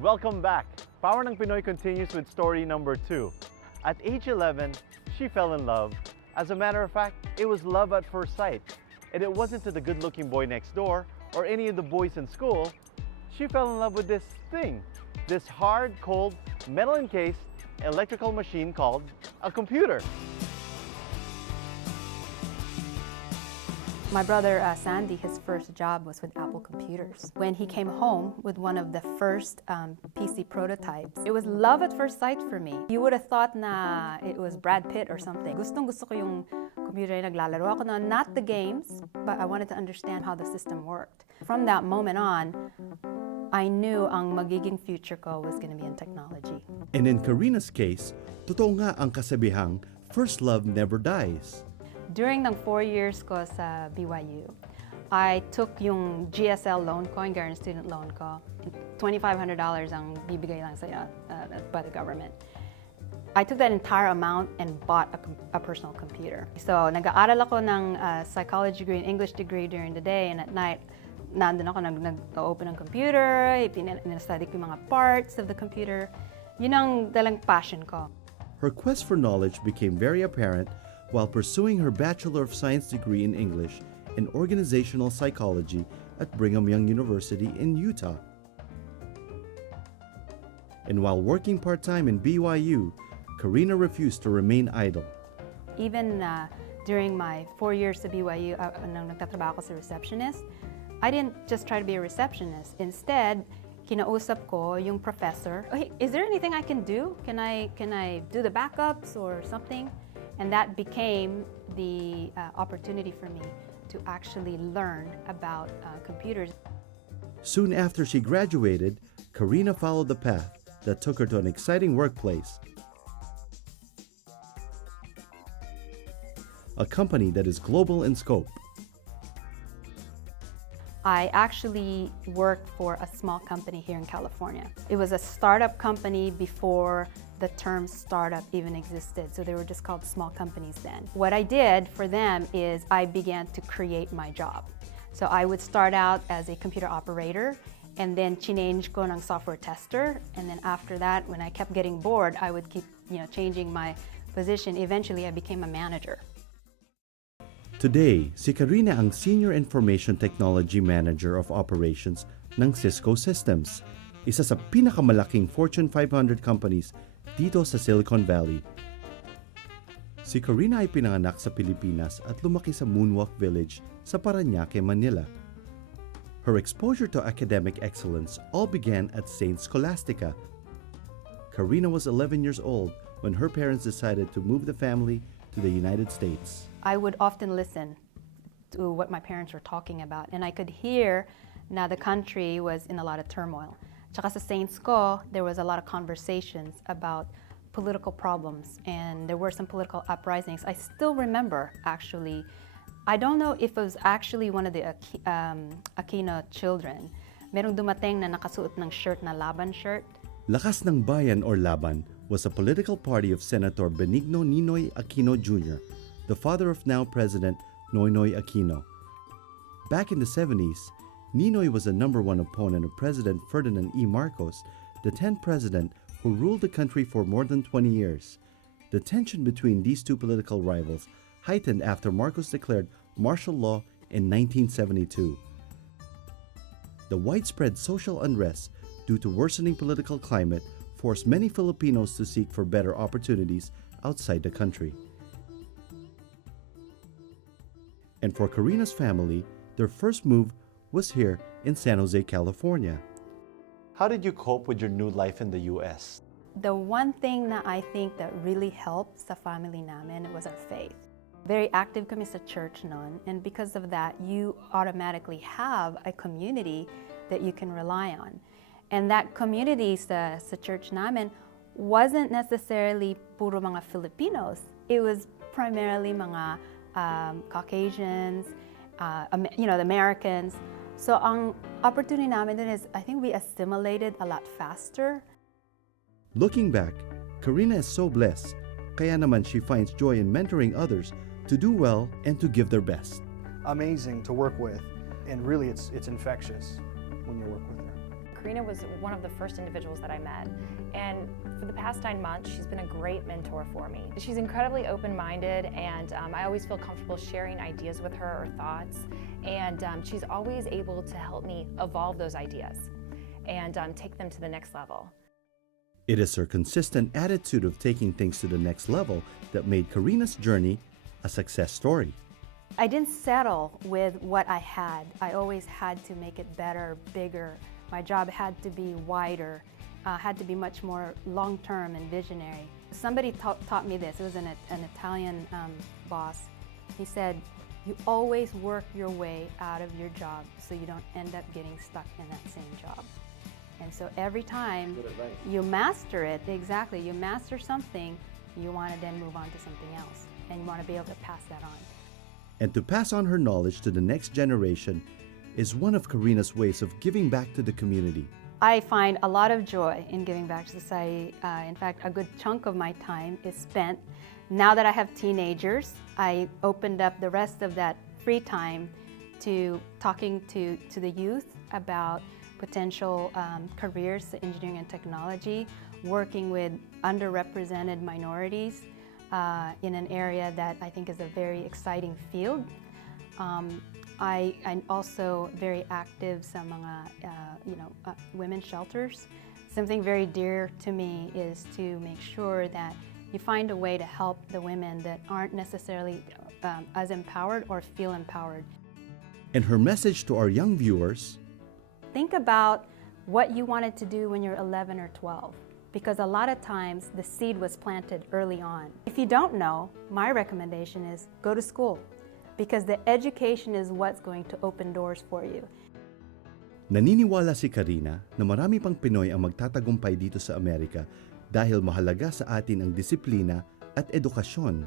Welcome back! Power ng Pinoy continues with story number 2. At age 11, she fell in love. As a matter of fact, it was love at first sight. And it wasn't to the good-looking boy next door or any of the boys in school. She fell in love with this thing, this hard, cold, metal-encased electrical machine called a computer. My brother Sandy, his first job was with Apple Computers. When he came home with one of the first PC prototypes, it was love at first sight for me. You would have thought na it was Brad Pitt or something. Gustong-gusto ko yung computer na naglalaro ako na, not the games, but I wanted to understand how the system worked. From that moment on, I knew ang magiging future ko was going to be in technology. And in Carina's case, totoo nga ang kasabihang, first love never dies. During ng 4 years ko sa BYU, I took yung GSL loan ko, yung guaranteed student loan ko. $2,500 ang bibigay lang sa'yo by the government. I took that entire amount and bought a personal computer. So, nag-aaral ako ng psychology degree and English degree during the day, and at night, nandun ako nag-open ng computer, ina-study ko yung mga parts of the computer. Yun ang dalang passion ko. Her quest for knowledge became very apparent while pursuing her Bachelor of Science degree in English and Organizational Psychology at Brigham Young University in Utah. And while working part-time in BYU, Carina refused to remain idle. Even during my 4 years at BYU, nang nagtatrabaho ako sa receptionist, I didn't just try to be a receptionist. Instead, kinausap ko yung professor, hey, is there anything I can do? Can I do the backups or something? And that became the opportunity for me to actually learn about computers. Soon after she graduated, Carina followed the path that took her to an exciting workplace. A company that is global in scope. I actually worked for a small company here in California. It was a startup company before the term startup even existed, so they were just called small companies then. What I did for them is I began to create my job. So I would start out as a computer operator, and then chinange ko ng software tester, and then after that, when I kept getting bored, I would keep changing my position. Eventually, I became a manager. Today, si Carina ang Senior Information Technology Manager of Operations ng Cisco Systems, isa sa pinakamalaking Fortune 500 companies dito sa Silicon Valley. Si Carina ay pinanganak sa Pilipinas at lumaki sa Moonwalk Village sa Parañaque, Manila. Her exposure to academic excellence all began at St. Scholastica. Carina was 11 years old when her parents decided to move the family to the United States. I would often listen to what my parents were talking about, and I could hear na the country was in a lot of turmoil. Tsaka sa Saints ko, there was a lot of conversations about political problems, and there were some political uprisings. I still remember, actually, I don't know if it was actually one of the Aquino children. Merong dumating na nakasuot ng shirt na Laban shirt. Lakas ng Bayan or Laban was a political party of Senator Benigno Ninoy Aquino Jr., the father of now President Noynoy Aquino. Back in the 70s, Ninoy was the #1 opponent of President Ferdinand E. Marcos, the 10th president who ruled the country for more than 20 years. The tension between these two political rivals heightened after Marcos declared martial law in 1972. The widespread social unrest due to worsening political climate forced many Filipinos to seek for better opportunities outside the country. And for Carina's family, their first move was here in San Jose, California. How did you cope with your new life in the US? The one thing that I think that really helped sa family namin was our faith. Very active kami sa church noon, and because of that, you automatically have a community that you can rely on. And that community sa church namin wasn't necessarily puro mga Filipinos. It was primarily mga Caucasians, the Americans. So ang opportunity namin din is, I think we assimilated a lot faster. Looking back, Carina is so blessed, kaya naman she finds joy in mentoring others to do well and to give their best. Amazing to work with, and really it's infectious when you work with her. Carina was one of the first individuals that I met, and for the past 9 months, she's been a great mentor for me. She's incredibly open-minded, and I always feel comfortable sharing ideas with her or thoughts, and she's always able to help me evolve those ideas and take them to the next level. It is her consistent attitude of taking things to the next level that made Carina's journey a success story. I didn't settle with what I had. I always had to make it better, bigger. My job had to be wider, had to be much more long-term and visionary. Somebody taught me this. It was an Italian boss. He said, you always work your way out of your job so you don't end up getting stuck in that same job. And so every time you master it, exactly, you master something, you want to then move on to something else. And you want to be able to pass that on. And to pass on her knowledge to the next generation is one of Carina's ways of giving back to the community. I find a lot of joy in giving back to society. In fact, a good chunk of my time is spent. Now that I have teenagers, I opened up the rest of that free time to talking to the youth about potential careers in engineering and technology, working with underrepresented minorities in an area that I think is a very exciting field. I'm also very active sa mga women's shelters. Something very dear to me is to make sure that you find a way to help the women that aren't necessarily as empowered or feel empowered. And her message to our young viewers: think about what you wanted to do when you're 11 or 12, because a lot of times the seed was planted early on. If you don't know, my recommendation is go to school, because the education is what's going to open doors for you. Naniniwala si Carina na marami pang Pinoy ang magtatagumpay dito sa Amerika dahil mahalaga sa atin ang disiplina at edukasyon